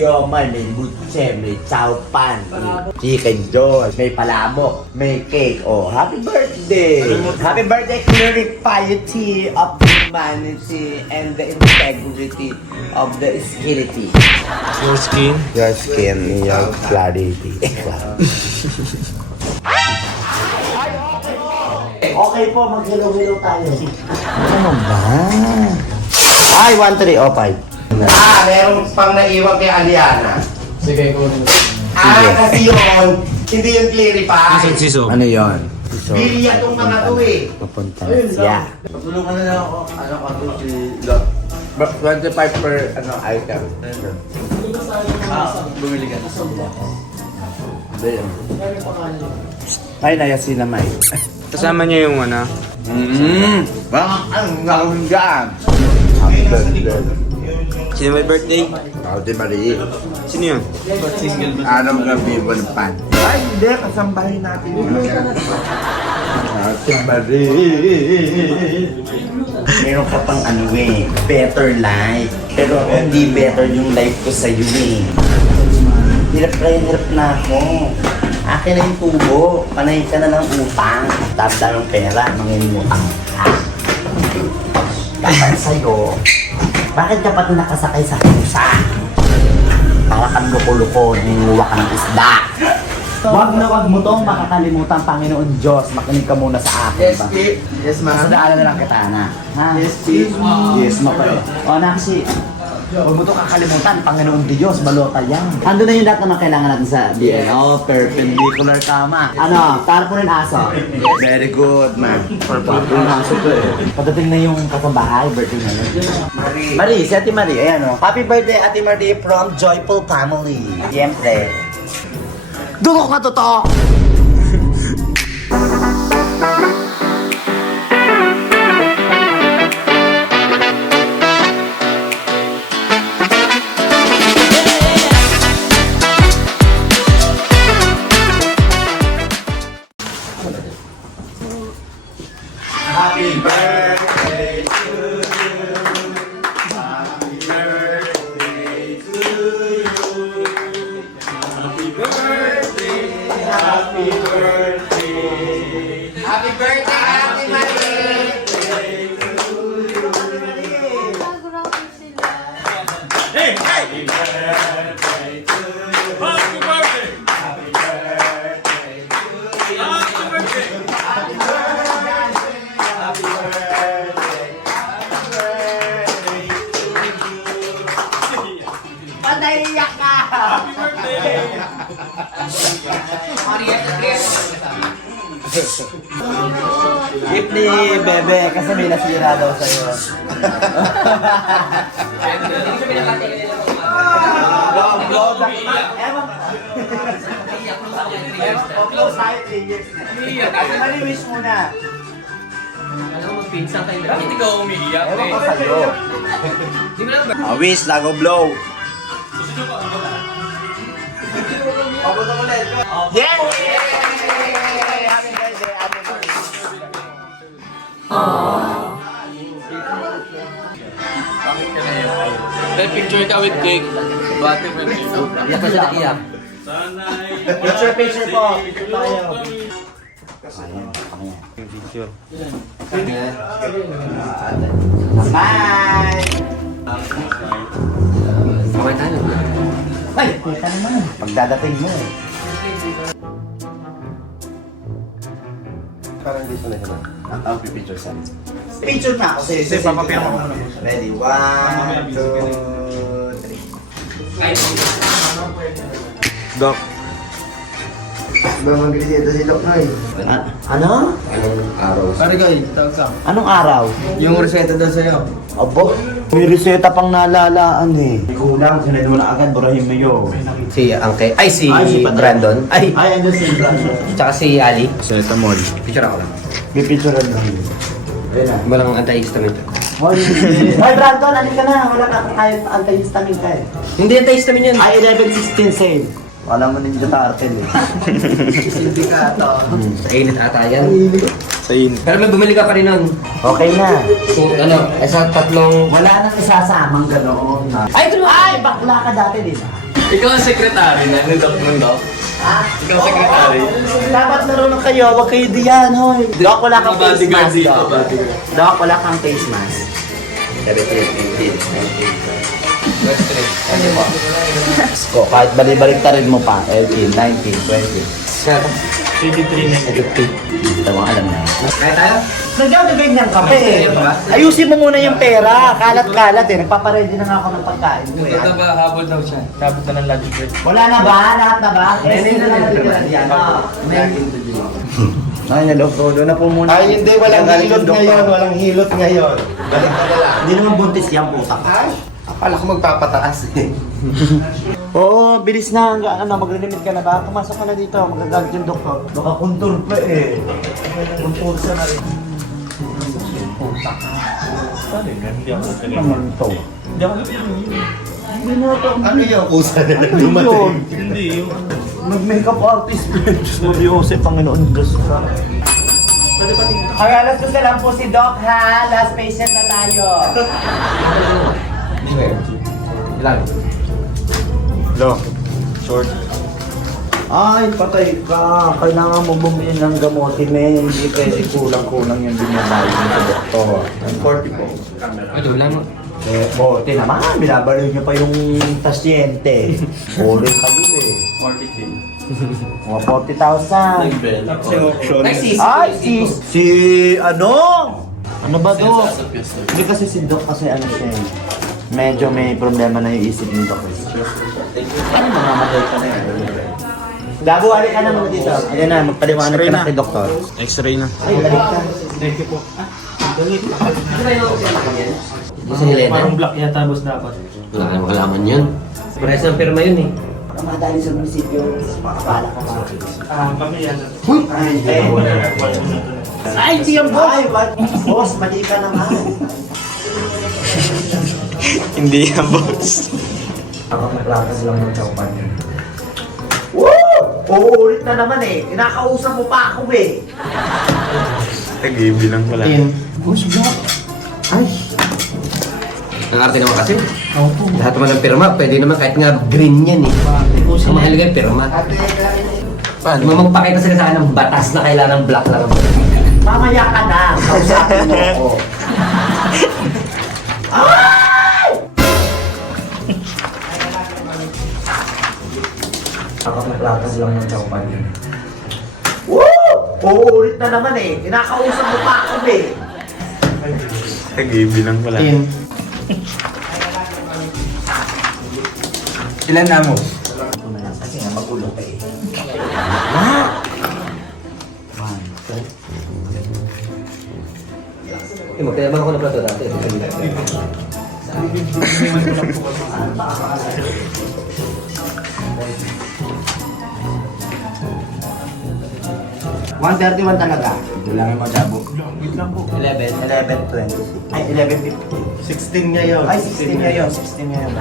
siomay, may butse, may chowpan, chicken joy, may palabok, may cake. Oh, happy birthday! Happy birthday, clarity of humanity and the integrity of the skillity. Your skin? Your skin, your clarity. Okay po, mag-hello-hello tayo. Ano ba? Ay, 1, 3, 5. Meron pang naiwan kay Aliana. Sige, kunin. Kasi yun, hindi yung clarify. Siso. Ano yon? Bilya tong mga to eh. Papunta na siya. Tulungan na lang ako. Ano ka to si Lot? 25 per item. Bumili ka na. Hindi yun. Ay, nayasi na may. Kasama niya yung ano? Baka ang gawin dyan? Happy birthday. Sino may birthday? Ate Marie. Sino yun? Anong gabi mo ng pan? Ay, hindi. Kasambahin natin yun. Ate Marie. Meron ka pang ano eh, better life. Pero hindi better yung life ko sa'yo eh. Hirap na ako. Akin na yung tubo. Panay ka na ng utang. Tabda ng pera, mangingutang ka. Dapat sa'yo, bakit ka pati nakasakay sa pusa? Para kang luko-luko, ninguwa ka ng isda. Wag na wag mo tong makakalimutan, Panginoon Diyos. Makinig ka muna sa akin. Yes, P. Yes, ma'am. Sa daalan na lang kita, na. Ha? Yes, P. Yes, mapare. O, Naksi. Huwag mo itong kakalimutan, Panginoon Diyos, balota yan. Ando na yung lahat naman kailangan natin sa BL. Oh, perpendicular tama. Ano, para po rin aso. Very good, ma'am. Para po rin aso to eh. Pagdating na yung kasambahay, birthday na yun. Marie, si Ate Marie, ayan o. Happy birthday, Ate Marie from Joyful Family. Siyempre. Dudok na totoo! Happy birthday to you. Happy birthday to you. Happy birthday. Happy birthday. Happy birthday, Ate Marie. Happy birthday to you. Happy birthday. Happy birthday to you. Happy birthday. Happy birthday. Happy birthday. Happy birthday to you. Panaiyak ka! Happy birthday. Gift ni Bebe kasi may nasira daw sa'yo. Upload na. Ewan. Upload tayo 3 years na. Ate Marie, wish muna. Alam mo, magpinsan kayo. Bakit ikaw umiiyak? Ewan ko sa'yo. Di mo lang ba? Wish, lago blow. Yes! Happy birthday, Ate Marie. Dahil picture ka with cake. Bate mo rin. Iyak pa siya naiyak. Picture, picture po. Picture tayo. Ayan, ayan. Picture. Bye! Okay tayo. Ay, kita naman. Pagdadating mo eh. Parang hindi siya na siya. Ang picture sa picture na ako sa'yo. Sige, papapira mo muna. Ready? 1, 2, 3. Doc. Ba mag-reseta si Doc Noy? Ano? Anong araw? Pare guys, tawag sa. Anong araw? Yung reseta daw sa'yo. Abo, may reseta pang nalalaan eh. Kulang, sinad mo na agad, burahin mo yun. Si Angke. Ay, si Patrick. Brandon. Ay, Ay, andun si Brandon. tsaka si Ali. Cetamol. Picture ako lang. May picturean lang yun. Ayun na. Walang anti-histamine. Ay, Brandon, alin ka na. Wala ka kahit anti-histamine ka eh. Hindi anti-histamine yan. Ay, 11-16 sale. Wala mo ninja tartel eh. Sindikato. Sa init ata yan. Sa in. Pero may bumili ka pa rin nun. Okay na. So, ano, sa tatlong... Wala nang isasamang ganoon. Ay, ito naman! Ay, bakla ka dati, di ba? Ikaw ang sekretary na ng Doc. Ikaw ang sekretary. Dapat marunong kayo, wag kayo diyan, hoy. Doc, wala kang face Bodyguard mask, dito, Doc. bodyguard. Doc, wala kang face mask. 17, 18, 19. Ko, kahit balik-rin mo pa, 18, 19, 20. 23 na. Ito mo, alam na yun. Kaya tayo? Nagagagay niyang kape eh. Ayusin mo muna yung pera. Kalat-kalat eh. Nagpapaready na nga ako ng pagkain ko eh. Ito ba, habol daw siya. Habol na ng lunch break. Wala na ba? Lahat na ba? Hindi na lang natitira diyan. Ay, hello, Frodo na po muna. Ay, hindi. Walang hilot ngayon. Walang hilot ngayon. Balik ka na lang. Hindi naman buntis yan, puta ka. Akala ko magpapataas eh. Oo, bilis na. Magre-limit ka na ba? Pumasok ka na dito. Magagag yung doktor. Nakakontour pa eh. Kontour sa na rin. Puta ka. Ano naman ito? Hindi na ito. Ano yung kusa na lang dumating? Hindi, yung... Mag-makeup artist. Diyos mo, Diyos, Panginoon, Diyos ka. Okay, alas ko lang po si Doc, ha? Last patient na tayo. Ilan? Lo. Short. Ay, patay ka. Kailangan mo bumili ng gamotin, men. Hindi pwede kulang-kulang yung binabayad mo sa doktor. 40 po. Ito lang. Eh, bote naman. Binabalik niyo pa yung pasyente. Ulit kayo eh. 40K. Mga 40,000. Ay, si ano? Ano ba do? Hindi kasi si Doc kasi ano siya eh. Medyo may problema na yung isip ni Doc. Ano mamamatay ka na yan? Gago, alin ka naman dito. Ayan na, magpaliwanag ka na kay Doktor. X-ray na. Ay, balik ka. Gusto nila yan? Parang black yata, boss, dapat. Wala kayong makalaman yun. Parehas ng pirma yun eh. Para madali sa munisipyo, makapala ka pa. Kami yan. Ay, di yan, boss! Ay, boss, mali ka naman. Hindi yan, boss. Ako naglakas lang ng kaupan yun. Woo! Uulit na naman eh. Kinakausap mo pa ako eh. Nag-iibi lang pala. Boss, Doc. Ay. Ang arte naman kasi. Lahat naman ng pirma, pwede naman kahit nga green yan eh. Ang mahalaga yung pirma. Paano? Magpakita sila sa akin ng batas na kailangan black lang. Mamaya ka na. Kausapin mo ako. Ay! Ako naglakas lang ng kaupan yun. Woo! Uulit na naman eh. Kinakausap mo pa ako eh. Nag-iibi lang pala. Ilan na mo? Kasi nga magulo ka eh. Magkayabang ako na plato dati. $131 talaga. Ito lang yung magabo. 11. 11.20. Ay, 11.50. 16 ngayon. Ay, 16 ngayon. 16 ngayon.